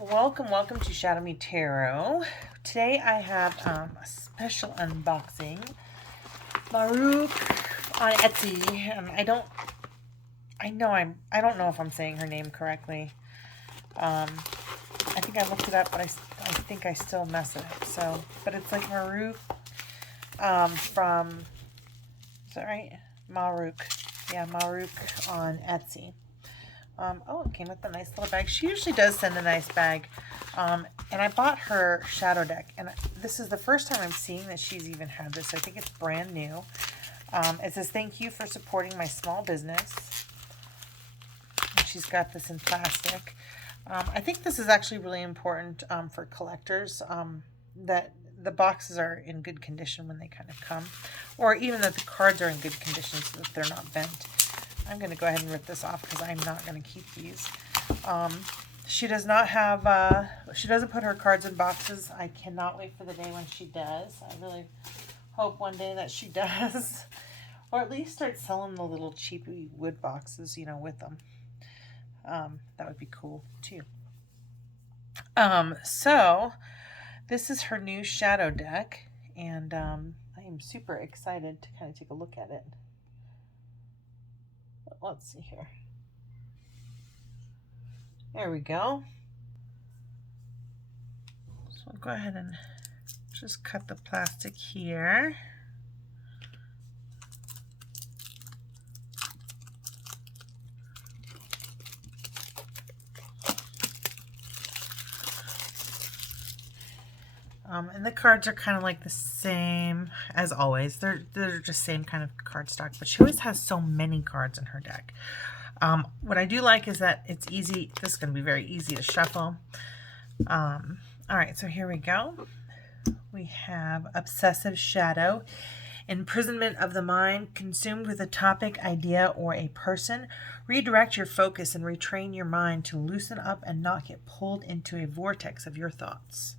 Welcome to ShadowMeTarot. Today I have a special unboxing. Mahrukhx on Etsy, and I don't know if I'm saying her name correctly. I think I looked it up, but I think I still mess it up. So, but it's like Mahrukhx from, is that right? Mahrukhx. Yeah, Mahrukhx on Etsy. It came with a nice little bag. She usually does send a nice bag. And I bought her shadow deck. And this is the first time I'm seeing that she's even had this. I think it's brand new. It says, thank you for supporting my small business. And she's got this in plastic. I think this is actually really important for collectors, that the boxes are in good condition when they kind of come. Or even that the cards are in good condition so that they're not bent. I'm going to go ahead and rip this off because I'm not going to keep these. She does not have, she doesn't put her cards in boxes. I cannot wait for the day when she does. I really hope one day that she does. Or at least start selling the little cheapy wood boxes, with them. That would be cool too. So this is her new shadow deck. And I am super excited to kind of take a look at it. Let's see here. There we go. So I'll go ahead and just cut the plastic here. And the cards are kind of like the same as always. They're just same kind of card stock, but she always has so many cards in her deck. What I do like is that it's easy. This is going to be very easy to shuffle. All right, so here we go. We have Obsessive Shadow. Imprisonment of the mind, consumed with a topic, idea, or a person. Redirect your focus and retrain your mind to loosen up and not get pulled into a vortex of your thoughts.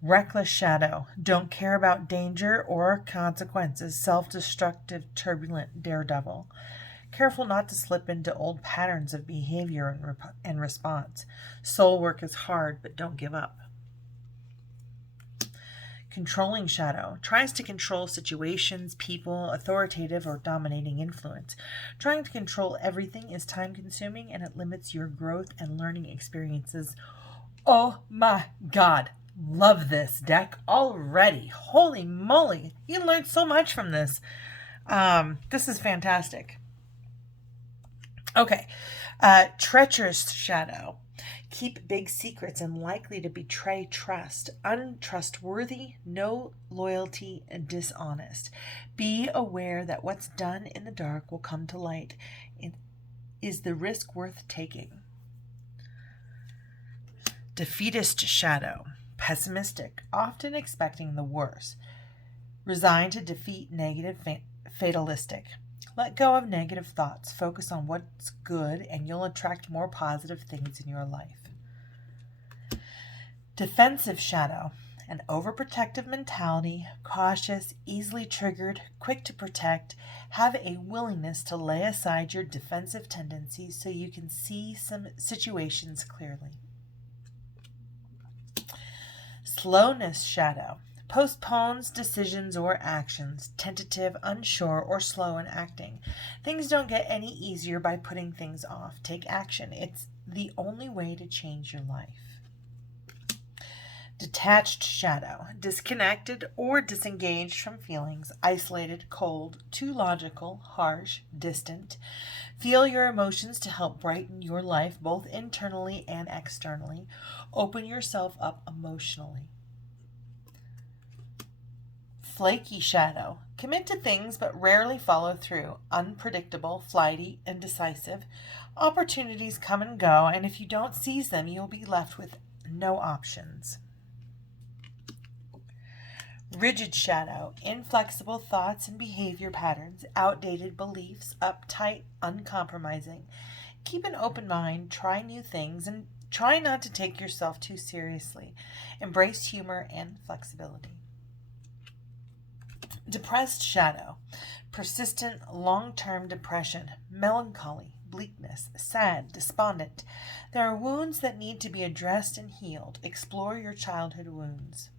Reckless Shadow. Don't care about danger or consequences. Self-destructive, turbulent daredevil. Careful not to slip into old patterns of behavior and response. Soul work is hard, but don't give up. Controlling Shadow. Tries to control situations, people, authoritative or dominating influence. Trying to control everything is time-consuming and it limits your growth and learning experiences. Oh my God. Love this deck already. Holy moly. You learned so much from this. This is fantastic. Okay. Treacherous Shadow. Keep big secrets and likely to betray trust. Untrustworthy, no loyalty, and dishonest. Be aware that what's done in the dark will come to light. Is the risk worth taking? Defeatist Shadow. Pessimistic, often expecting the worst. Resigned to defeat, negative, fatalistic. Let go of negative thoughts. Focus on what's good and you'll attract more positive things in your life. Defensive Shadow. An overprotective mentality, cautious, easily triggered, quick to protect. Have a willingness to lay aside your defensive tendencies so you can see some situations clearly. Slowness Shadow. Postpones decisions or actions, tentative, unsure, or slow in acting. Things don't get any easier by putting things off. Take action. It's the only way to change your life. Detached Shadow. Disconnected or disengaged from feelings, isolated, cold, too logical, harsh, distant. Feel your emotions to help brighten your life both internally and externally. Open yourself up emotionally. Flaky Shadow. Commit to things but rarely follow through. Unpredictable, flighty, indecisive. Opportunities come and go, and if you don't seize them, you'll be left with no options. Rigid Shadow. Inflexible thoughts and behavior patterns, outdated beliefs, uptight, uncompromising. Keep an open mind, try new things, and try not to take yourself too seriously. Embrace humor and flexibility. Depressed Shadow. Persistent, long-term depression, melancholy, bleakness, sad, despondent. There are wounds that need to be addressed and healed. Explore your childhood wounds.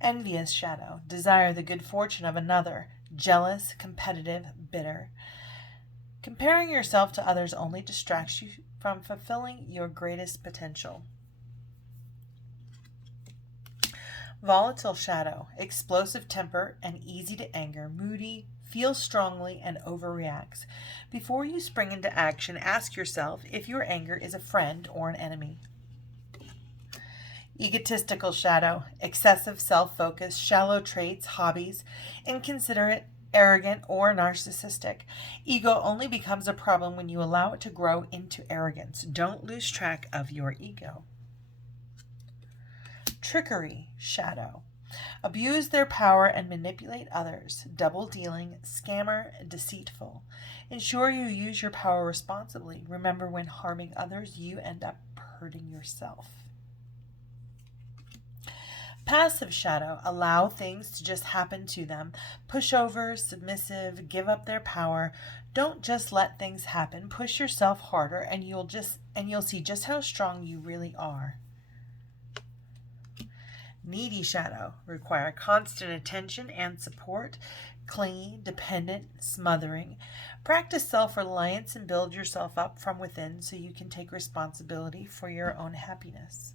Envious shadow. Desire the good fortune of another. Jealous, competitive, bitter. Comparing yourself to others only distracts you from fulfilling your greatest potential. Volatile shadow. Explosive temper and easy to anger. Moody, feels strongly, and overreacts. Before you spring into action, ask yourself if your anger is a friend or an enemy. Egotistical shadow. Excessive self-focus, shallow traits, hobbies, inconsiderate, arrogant, or narcissistic. Ego only becomes a problem when you allow it to grow into arrogance. Don't lose track of your ego. Trickery shadow. Abuse their power and manipulate others. Double-dealing, scammer, deceitful. Ensure you use your power responsibly. Remember, when harming others, you end up hurting yourself. Passive shadow. Allow things to just happen to them. Pushover, submissive, give up their power. Don't just let things happen. Push yourself harder and you'll see just how strong you really are. Needy shadow. Require constant attention and support. Clingy, dependent, smothering. Practice self-reliance and build yourself up from within so you can take responsibility for your own happiness.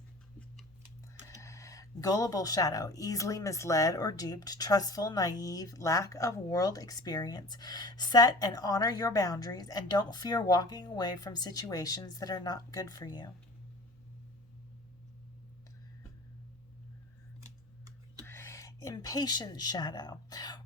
Gullible shadow. Easily misled or duped. Trustful, naive, lack of world experience. Set and honor your boundaries and don't fear walking away from situations that are not good for you. Impatient shadow.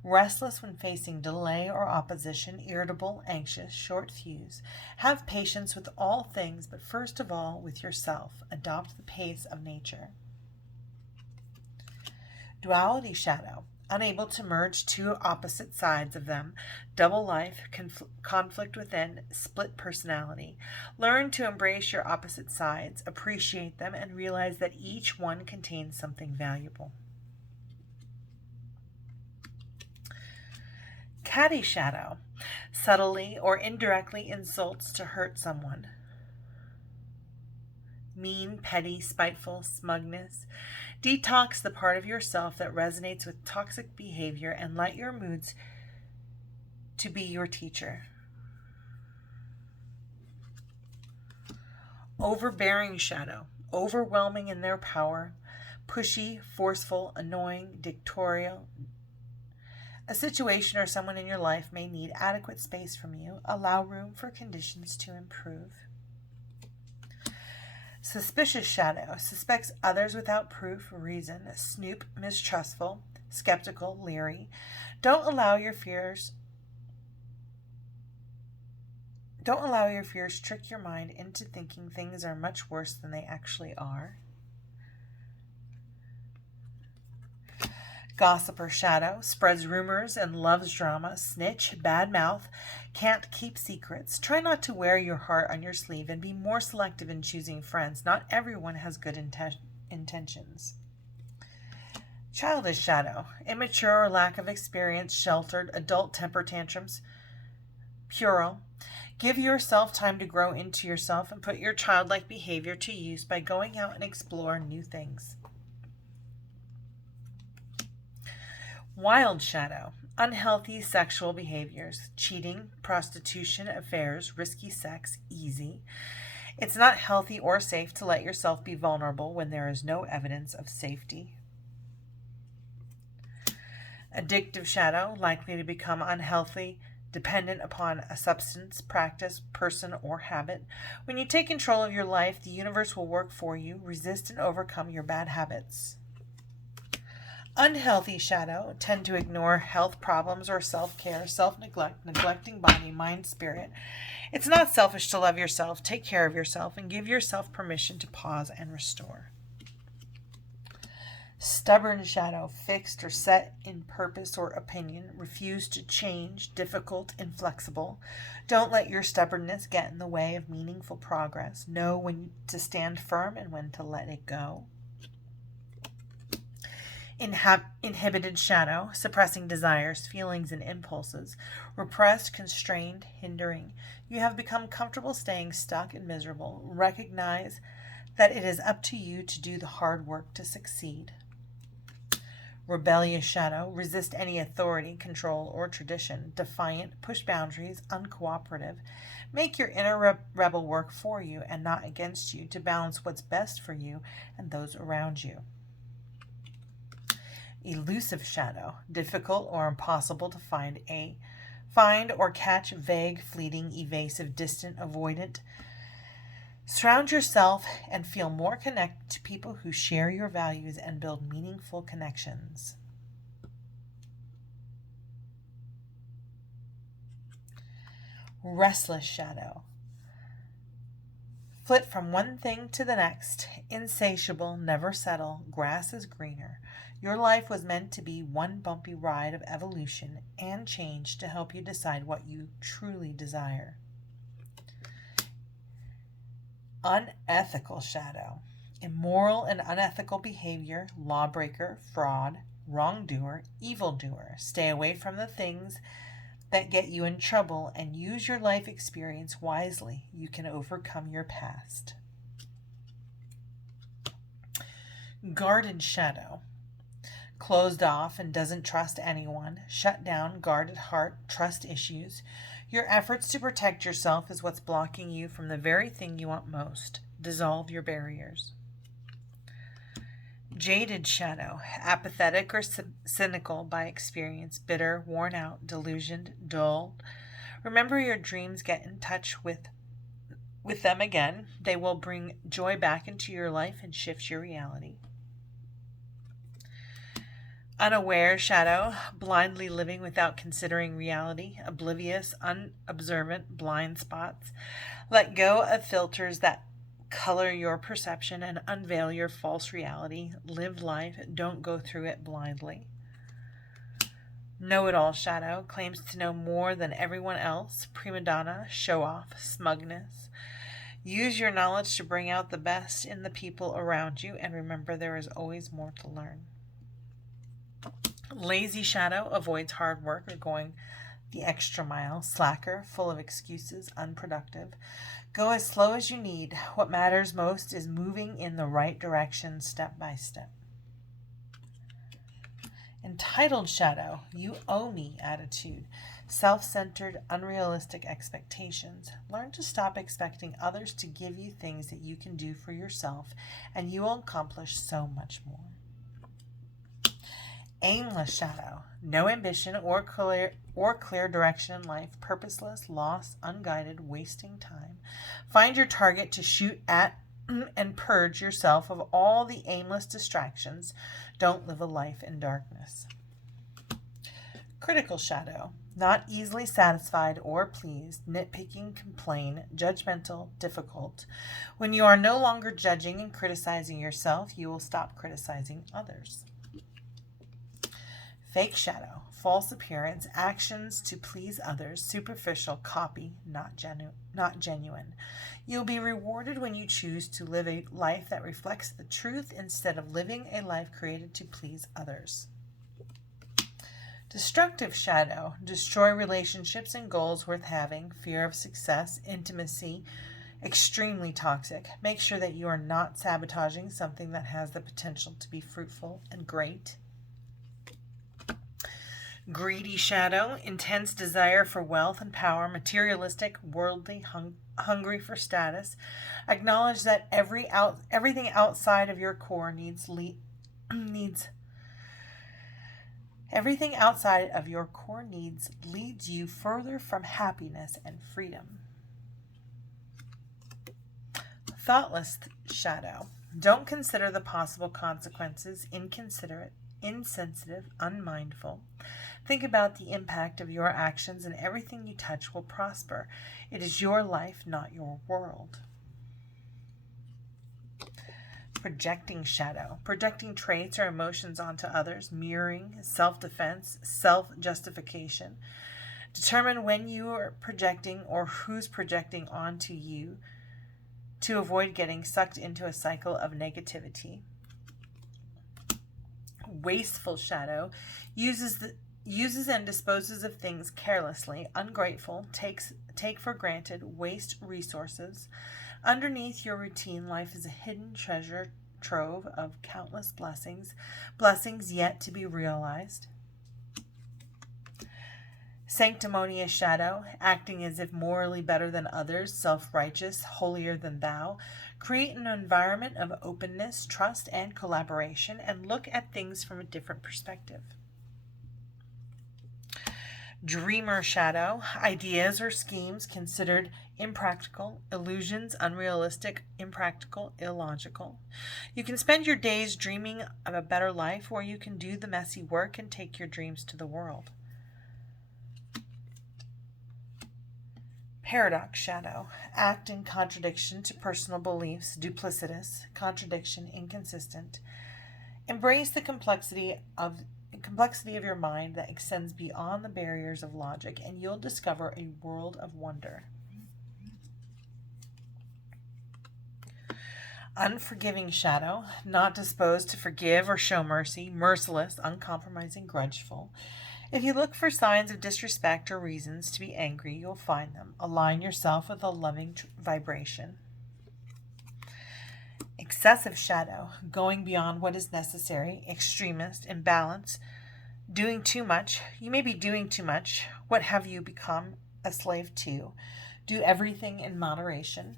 Restless when facing delay or opposition, irritable, anxious, short fuse. Have patience with all things, but first of all with yourself. Adopt the pace of nature. Duality shadow. Unable to merge two opposite sides of them. Double life, conflict within, split personality. Learn to embrace your opposite sides, appreciate them, and realize that each one contains something valuable. Catty shadow. Subtly or indirectly insults to hurt someone. Mean, petty, spiteful, smugness. Detox the part of yourself that resonates with toxic behavior and let your moods to be your teacher. Overbearing shadow. Overwhelming in their power. Pushy, forceful, annoying, dictatorial. A situation or someone in your life may need adequate space from you. Allow room for conditions to improve. Suspicious shadow. Suspects others without proof or reason. Snoop, mistrustful, skeptical, leery. Don't allow your fears trick your mind into thinking things are much worse than they actually are. Gossiper shadow. Spreads rumors and loves drama. Snitch, bad mouth, can't keep secrets. Try not to wear your heart on your sleeve and be more selective in choosing friends. Not everyone has good intentions. Childish shadow. Immature or lack of experience, sheltered, adult temper tantrums, puerile. Give yourself time to grow into yourself and put your childlike behavior to use by going out and explore new things. Wild shadow. Unhealthy sexual behaviors, cheating, prostitution, affairs, risky sex, easy. It's not healthy or safe to let yourself be vulnerable when there is no evidence of safety. Addictive shadow. Likely to become unhealthy, dependent upon a substance, practice, person, or habit. When you take control of your life, the universe will work for you. Resist and overcome your bad habits. Unhealthy shadow. Tend to ignore health problems or self-care, self-neglect, neglecting body, mind, spirit. It's not selfish to love yourself. Take care of yourself and give yourself permission to pause and restore. Stubborn shadow. Fixed or set in purpose or opinion. Refuse to change. Difficult, inflexible. Don't let your stubbornness get in the way of meaningful progress. Know when to stand firm and when to let it go. Inhibited shadow, suppressing desires, feelings, and impulses. Repressed, constrained, hindering. You have become comfortable staying stuck and miserable. Recognize that it is up to you to do the hard work to succeed. Rebellious shadow, resist any authority, control, or tradition. Defiant, push boundaries, uncooperative. Make your inner rebel work for you and not against you to balance what's best for you and those around you. Elusive shadow, difficult or impossible to find or catch, vague, fleeting, evasive, distant, avoidant. Surround yourself and feel more connected to people who share your values and build meaningful connections. Restless shadow. Flit from one thing to the next, insatiable, never settle, grass is greener. Your life was meant to be one bumpy ride of evolution and change to help you decide what you truly desire. Unethical shadow. Immoral and unethical behavior, lawbreaker, fraud, wrongdoer, evildoer. Stay away from the things that get you in trouble and use your life experience wisely. You can overcome your past. Guarded shadow. Closed off and doesn't trust anyone. Shut down, guarded heart, trust issues. Your efforts to protect yourself is what's blocking you from the very thing you want most. Dissolve your barriers. Jaded shadow, apathetic or cynical by experience, bitter, worn out, delusioned, dull. Remember your dreams, get in touch with them again. They will bring joy back into your life and shift your reality. Unaware shadow, blindly living without considering reality, oblivious, unobservant, blind spots. Let go of filters that color your perception and unveil your false reality. Live life, don't go through it blindly. Know-it-all shadow, claims to know more than everyone else, prima donna, show-off, smugness. Use your knowledge to bring out the best in the people around you, and remember there is always more to learn. Lazy shadow avoids hard work or going the extra mile. Slacker, full of excuses, unproductive. Go as slow as you need. What matters most is moving in the right direction step by step. Entitled shadow, you owe me attitude. Self-centered, unrealistic expectations. Learn to stop expecting others to give you things that you can do for yourself, and you will accomplish so much more. Aimless shadow, no ambition or clear direction in life, purposeless, lost, unguided, wasting time. Find your target to shoot at and purge yourself of all the aimless distractions. Don't live a life in darkness. Critical shadow, not easily satisfied or pleased, nitpicking, complain, judgmental, difficult. When you are no longer judging and criticizing yourself, you will stop criticizing others. Fake shadow, false appearance, actions to please others, superficial, copy, not genuine. You'll be rewarded when you choose to live a life that reflects the truth instead of living a life created to please others. Destructive shadow, destroy relationships and goals worth having, fear of success, intimacy, extremely toxic. Make sure that you are not sabotaging something that has the potential to be fruitful and great. Greedy shadow, intense desire for wealth and power, materialistic, worldly, hungry for status. Acknowledge that everything outside of your core everything outside of your core needs leads you further from happiness and freedom. Thoughtless shadow, don't consider the possible consequences, inconsiderate, insensitive, unmindful. Think about the impact of your actions, and everything you touch will prosper. It is your life, not your world. Projecting shadow, projecting traits or emotions onto others, mirroring, self-defense, self-justification. Determine when you are projecting or who's projecting onto you to avoid getting sucked into a cycle of negativity. Wasteful shadow uses and disposes of things carelessly, ungrateful, take for granted, waste resources. Underneath your routine life is a hidden treasure trove of countless blessings yet to be realized. Sanctimonious shadow, acting as if morally better than others, self-righteous, holier than thou. Create an environment of openness, trust, and collaboration, and look at things from a different perspective. Dreamer shadow, ideas or schemes considered impractical, illusions unrealistic, impractical, illogical. You can spend your days dreaming of a better life, or you can do the messy work and take your dreams to the world. Paradox shadow, act in contradiction to personal beliefs, duplicitous, contradiction, inconsistent. Embrace the complexity of your mind that extends beyond the barriers of logic, and you'll discover a world of wonder. Unforgiving shadow, not disposed to forgive or show mercy, merciless, uncompromising, grudgeful. If you look for signs of disrespect or reasons to be angry, you'll find them. Align yourself with a loving vibration. Excessive shadow, going beyond what is necessary, extremist, imbalance, doing too much. You may be doing too much. What have you become a slave to? Do everything in moderation.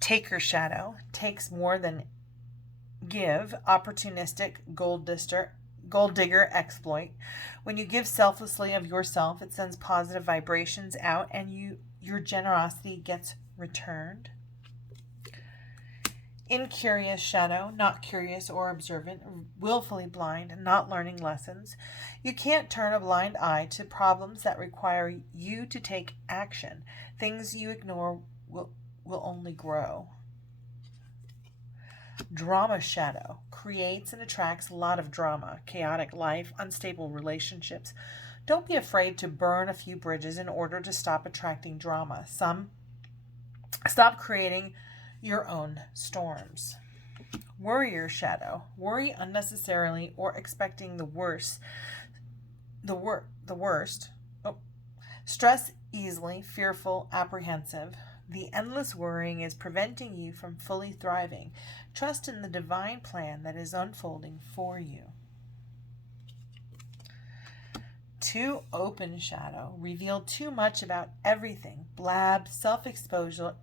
Taker shadow, takes more than give, opportunistic, gold digger exploit. When you give selflessly of yourself, it sends positive vibrations out, and your generosity gets returned. Incurious shadow, not curious or observant, willfully blind, not learning lessons. You can't turn a blind eye to problems that require you to take action. Things you ignore will only grow. Drama shadow, creates and attracts a lot of drama, chaotic life, unstable relationships. Don't be afraid to burn a few bridges in order to stop attracting drama. Stop creating your own storms. Worrier shadow, worry unnecessarily or expecting the worst. Stress easily, fearful, apprehensive. The endless worrying is preventing you from fully thriving. Trust in the divine plan that is unfolding for you. Too open shadow, reveal too much about everything. Blab, self-exposure,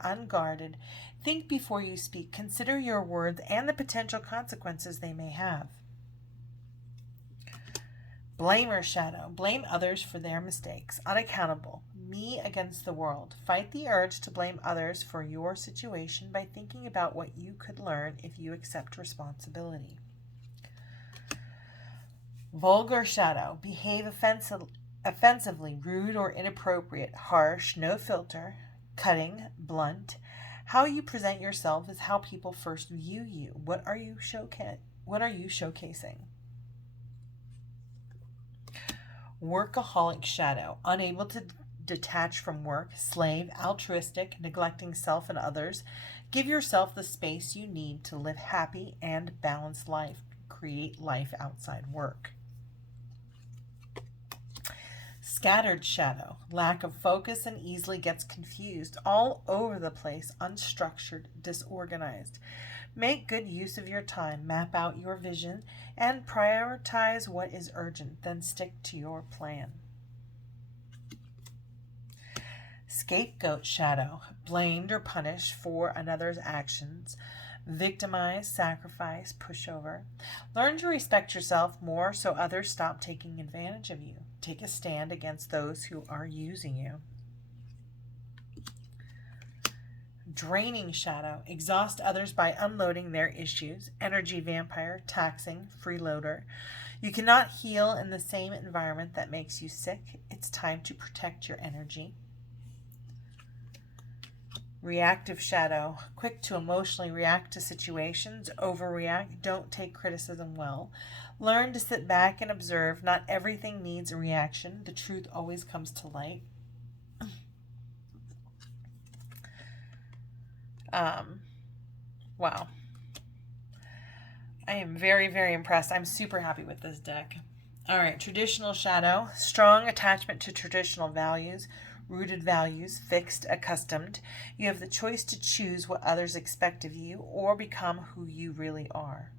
unguarded. Think before you speak. Consider your words and the potential consequences they may have. Blamer shadow, blame others for their mistakes. Unaccountable, me against the world. Fight the urge to blame others for your situation by thinking about what you could learn if you accept responsibility. Vulgar shadow, behave offensively, rude or inappropriate, harsh, no filter, cutting, blunt. How you present yourself is how people first view you. What are you showcasing? Workaholic shadow, unable to detach from work, slave, altruistic, neglecting self and others. Give yourself the space you need to live happy and balanced life. Create life outside work. Scattered shadow, lack of focus and easily gets confused, all over the place, unstructured, disorganized. Make good use of your time, map out your vision, and prioritize what is urgent, then stick to your plan. Scapegoat shadow, blamed or punished for another's actions, victimize, sacrifice, pushover. Learn to respect yourself more so others stop taking advantage of you. Take a stand against those who are using you. Draining shadow, exhaust others by unloading their issues. Energy vampire, taxing, freeloader. You cannot heal in the same environment that makes you sick. It's time to protect your energy. Reactive shadow, quick to emotionally react to situations, overreact, don't take criticism well. Learn to sit back and observe. Not everything needs a reaction. The truth always comes to light. Wow. I am very, very impressed. I'm super happy with this deck. All right, traditional shadow, strong attachment to traditional values, rooted values, fixed, accustomed. You have the choice to choose what others expect of you or become who you really are.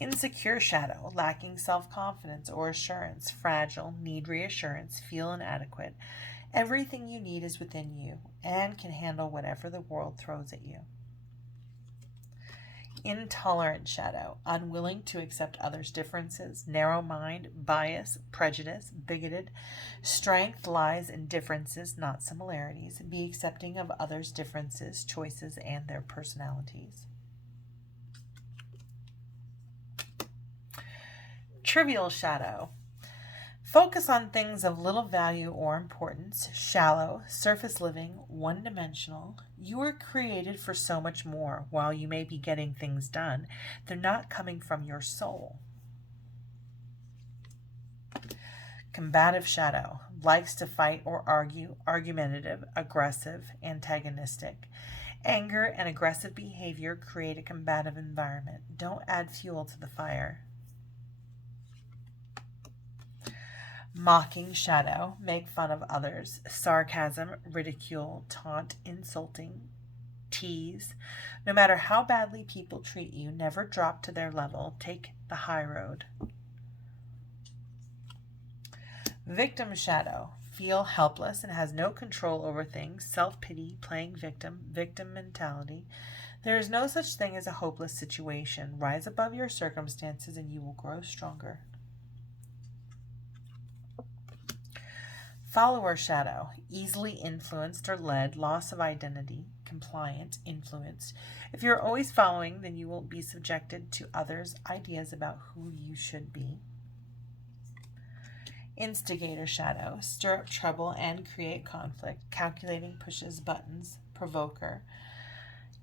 Insecure shadow, lacking self-confidence or assurance, fragile, need reassurance, feel inadequate. Everything you need is within you and can handle whatever the world throws at you. Intolerant shadow, unwilling to accept others' differences, narrow mind, bias, prejudice, bigoted. Strength lies in differences, not similarities. Be accepting of others' differences, choices, and their personalities. Trivial shadow. Focus on things of little value or importance, shallow, surface living, one-dimensional. You were created for so much more. While you may be getting things done, they're not coming from your soul. Combative shadow. Likes to fight or argue, argumentative, aggressive, antagonistic. Anger and aggressive behavior create a combative environment. Don't add fuel to the fire. Mocking shadow, make fun of others, sarcasm, ridicule, taunt, insulting, tease. No matter how badly people treat you, never drop to their level. Take the high road. Victim shadow, feel helpless and has no control over things, self-pity, playing victim, victim mentality. There is no such thing as a hopeless situation. Rise above your circumstances and you will grow stronger. Follower shadow, easily influenced or led, loss of identity, compliant, influenced. If you're always following, then you will be subjected to others' ideas about who you should be. Instigator shadow, stir up trouble and create conflict, calculating, pushes buttons, provoker.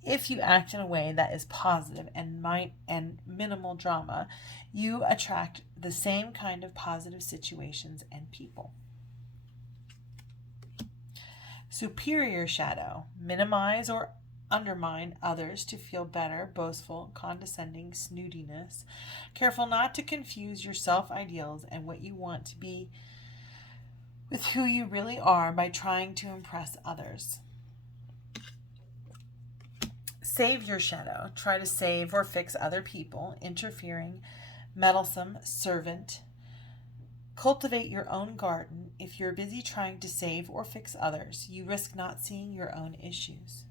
If you act in a way that is positive and minimal drama, you attract the same kind of positive situations and people. Superior shadow, minimize or undermine others to feel better, boastful, condescending, snootiness. Careful not to confuse your self-ideals and what you want to be with who you really are by trying to impress others. Savior shadow, try to save or fix other people, interfering, meddlesome, servant. Cultivate your own garden. If you're busy trying to save or fix others, you risk not seeing your own issues.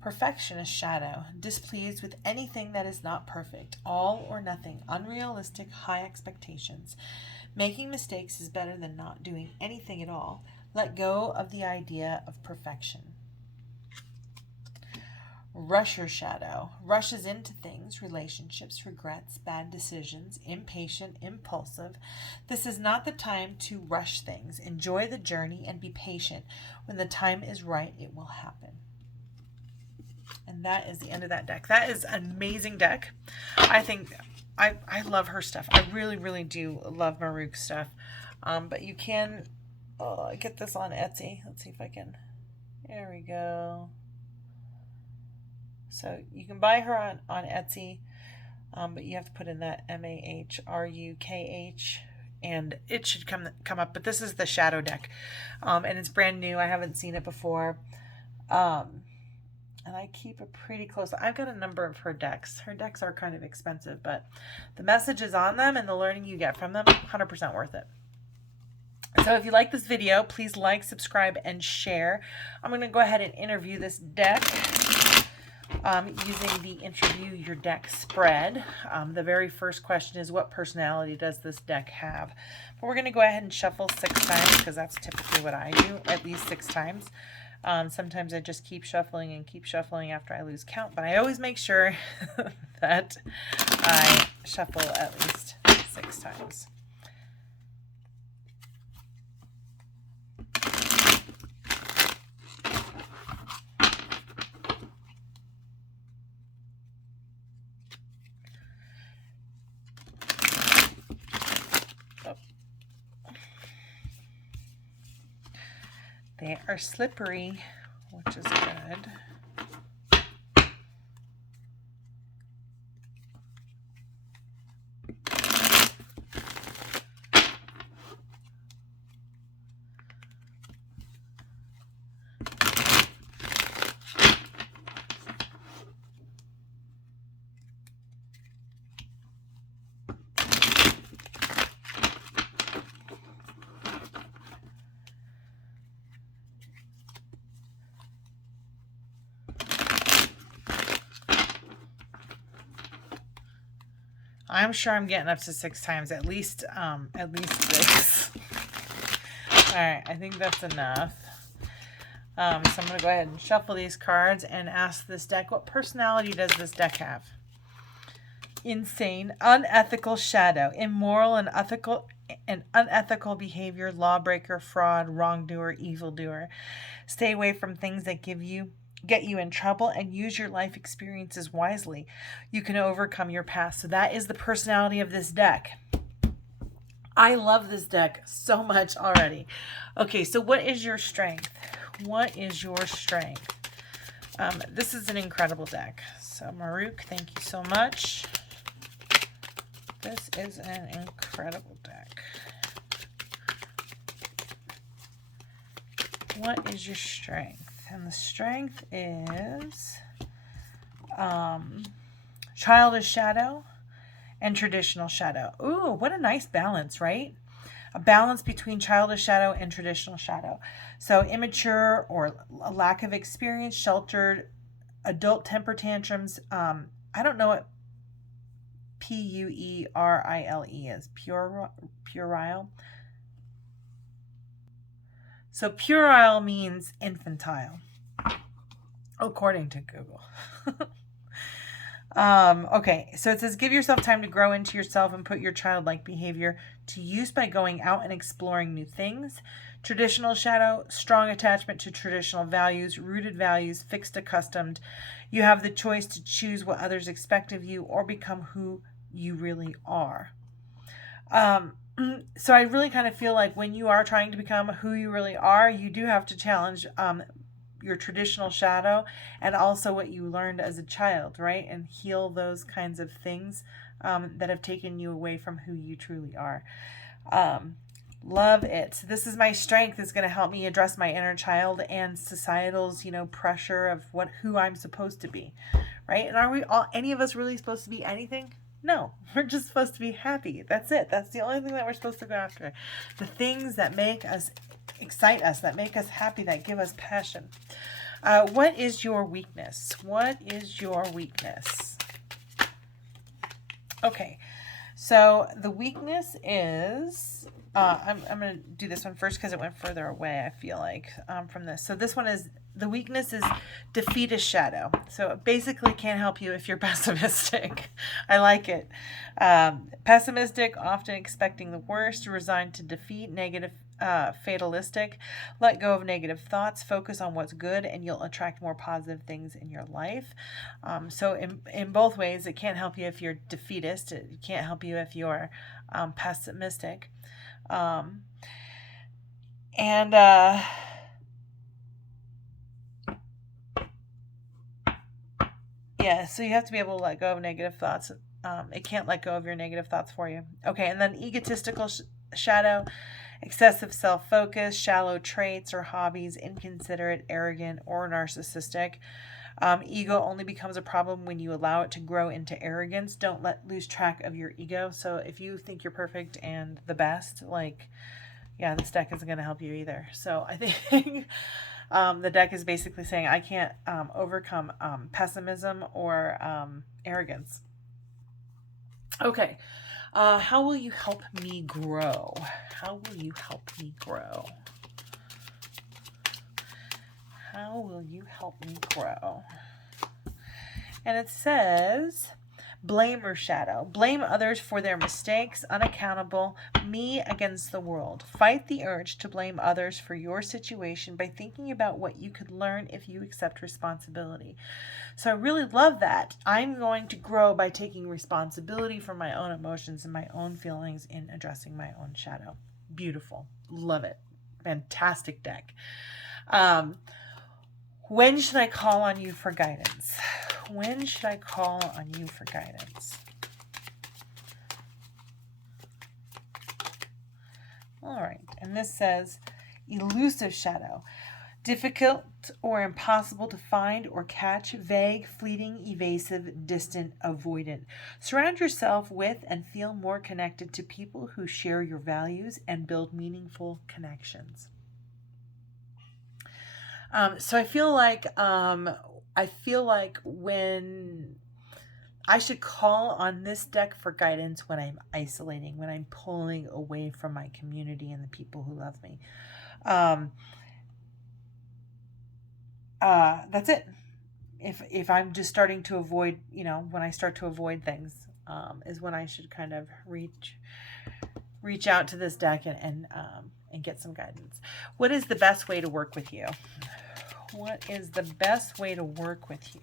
Perfectionist shadow, displeased with anything that is not perfect, all or nothing, unrealistic, high expectations. Making mistakes is better than not doing anything at all. Let go of the idea of perfection. Rusher shadow, rushes into things, relationships, regrets, bad decisions, impatient, impulsive. This is not the time to rush things. Enjoy the journey and be patient. When the time is right, it will happen. And that is the end of that deck. That is an amazing deck. I think I love her stuff. I really, really do love Mahrukhx stuff. But you can get this on Etsy. Let's see if I can. There we go. So you can buy her on Etsy, but you have to put in that Mahrukh, and it should come up. But this is the Shadow deck, and it's brand new. I haven't seen it before, and I keep a pretty close. I've got a number of her decks. Her decks are kind of expensive, but the messages on them and the learning you get from them, 100% worth it. So if you like this video, please like, subscribe, and share. I'm going to go ahead and interview this deck. Using the interview your deck spread. The very first question is, what personality does this deck have? But we're going to go ahead and shuffle 6 times because that's typically what I do, at least 6 times. Sometimes I just keep shuffling and keep shuffling after I lose count, but I always make sure that I shuffle at least 6 times. They are slippery, which which is good. I'm sure I'm getting up to 6 times, at least 6. All right, I think that's enough. So I'm going to go ahead and shuffle these cards and ask this deck, what personality does this deck have? Insane, unethical shadow, immoral and unethical behavior, lawbreaker, fraud, wrongdoer, evildoer. Stay away from things that get you in trouble, and use your life experiences wisely. You can overcome your past. So that is the personality of this deck. I love this deck so much already. Okay, so what is your strength? What is your strength? This is an incredible deck. So Mahrukhx, thank you so much. This is an incredible deck. What is your strength? And the strength is childish shadow and traditional shadow. Ooh, what a nice balance, right? A balance between childish shadow and traditional shadow. So immature or a lack of experience, sheltered, adult temper tantrums. I don't know what puerile is. Puerile. So puerile means infantile, according to Google. Okay, so it says, give yourself time to grow into yourself and put your childlike behavior to use by going out and exploring new things. Traditional shadow, strong attachment to traditional values, rooted values, fixed, accustomed. You have the choice to choose what others expect of you or become who you really are. So I really kind of feel like when you are trying to become who you really are, you do have to challenge your traditional shadow and also what you learned as a child, right? And heal those kinds of things that have taken you away from who you truly are. Love it. This is my strength. It's going to help me address my inner child and societal's, pressure of who I'm supposed to be, right? And are we all, any of us really supposed to be anything? No, we're just supposed to be happy. That's it. That's the only thing that we're supposed to go after. The things that make us, excite us, that make us happy, that give us passion. What is your weakness? What is your weakness? Okay, so the weakness is, I'm going to do this one first because it went further away, I feel like, from this. So this one is, the weakness is defeatist shadow. So it basically can't help you if you're pessimistic. I like it. Pessimistic, often expecting the worst, resigned to defeat, negative, fatalistic. Let go of negative thoughts, focus on what's good, and you'll attract more positive things in your life. So in both ways, it can't help you if you're defeatist. It can't help you if you're pessimistic. Yeah, so you have to be able to let go of negative thoughts. It can't let go of your negative thoughts for you. Okay, and then egotistical shadow, excessive self-focus, shallow traits or hobbies, inconsiderate, arrogant, or narcissistic. Ego only becomes a problem when you allow it to grow into arrogance. Don't lose track of your ego. So if you think you're perfect and the best, this deck isn't going to help you either. So I think the deck is basically saying I can't overcome pessimism or arrogance. Okay. How will you help me grow? How will you help me grow? How will you help me grow? And it says, blame or shadow. Blame others for their mistakes, unaccountable, me against the world. Fight the urge to blame others for your situation by thinking about what you could learn if you accept responsibility. So I really love that. I'm going to grow by taking responsibility for my own emotions and my own feelings in addressing my own shadow. Beautiful. Love it. Fantastic deck. When should I call on you for guidance? When should I call on you for guidance? All right, and this says, elusive shadow. Difficult or impossible to find or catch, vague, fleeting, evasive, distant, avoidant. Surround yourself with and feel more connected to people who share your values and build meaningful connections. So I feel like when I should call on this deck for guidance when I'm isolating, when I'm pulling away from my community and the people who love me. That's it. If I'm just starting to avoid, when I start to avoid things, is when I should kind of reach out to this deck and get some guidance. What is the best way to work with you? What is the best way to work with you?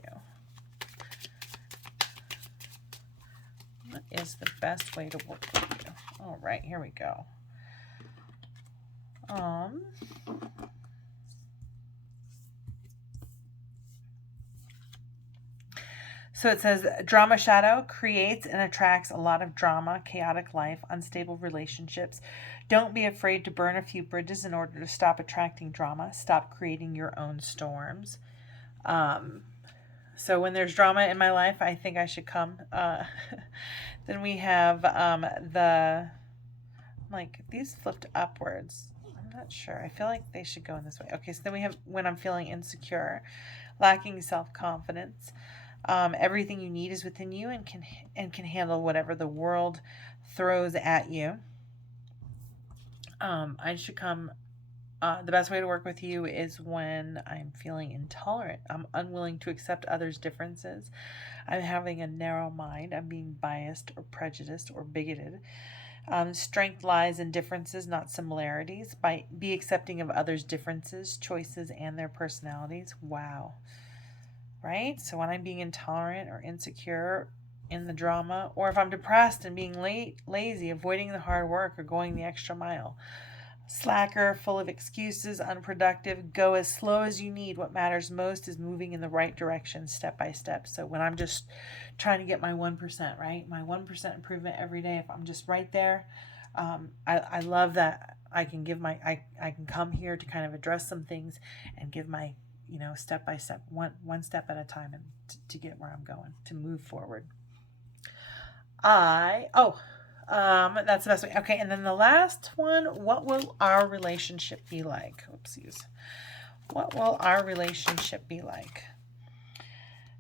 What is the best way to work with you? All right, here we go. So it says, drama shadow creates and attracts a lot of drama, chaotic life, unstable relationships. Don't be afraid to burn a few bridges in order to stop attracting drama. Stop creating your own storms. So when there's drama in my life, I think I should come. Then we have these flipped upwards. I'm not sure. I feel like they should go in this way. Okay, so then we have when I'm feeling insecure, lacking self-confidence. Everything you need is within you and can handle whatever the world throws at you. I should come. The best way to work with you is when I'm feeling intolerant. I'm unwilling to accept others' differences. I'm having a narrow mind. I'm being biased or prejudiced or bigoted. Strength lies in differences, not similarities. Be accepting of others' differences, choices, and their personalities. Wow. Right? So when I'm being intolerant or insecure in the drama, or if I'm depressed and being lazy, avoiding the hard work or going the extra mile. Slacker, full of excuses, unproductive, go as slow as you need. What matters most is moving in the right direction step by step. So when I'm just trying to get my 1%, right? My 1% improvement every day, if I'm just right there, I love that I can I can come here to kind of address some things and give my, step by step, one step at a time, and to get where I'm going, to move forward. That's the best way. Okay, and then the last one, what will our relationship be like? Oopsies. What will our relationship be like?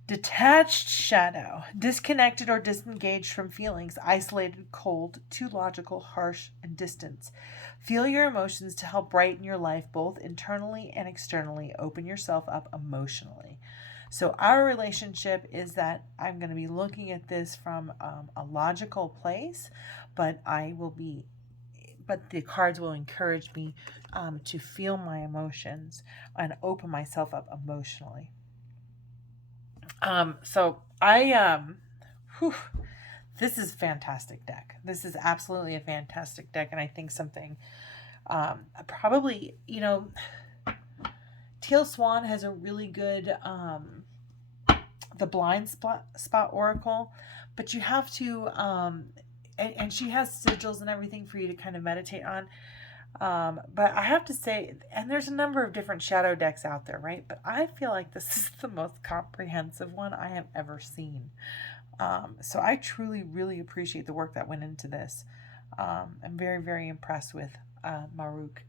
Detached shadow, disconnected or disengaged from feelings, isolated, cold, too logical, harsh, and distant. Feel your emotions to help brighten your life both internally and externally. Open yourself up emotionally. So our relationship is that I'm going to be looking at this from a logical place, but the cards will encourage me to feel my emotions and open myself up emotionally. This is a fantastic deck. This is absolutely a fantastic deck, and I think something probably, Teal Swan has a really good the blind spot oracle, but you have to and she has sigils and everything for you to kind of meditate on. But I have to say, and there's a number of different shadow decks out there, right? But I feel like this is the most comprehensive one I have ever seen. So I truly, really appreciate the work that went into this. I'm very, very impressed with Mahrukhx.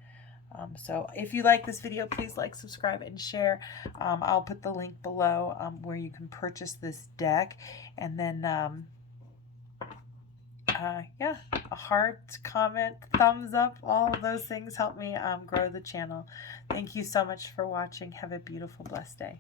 So if you like this video, please like, subscribe, and share. I'll put the link below where you can purchase this deck. And then, a heart, comment, thumbs up, all of those things help me grow the channel. Thank you so much for watching. Have a beautiful, blessed day.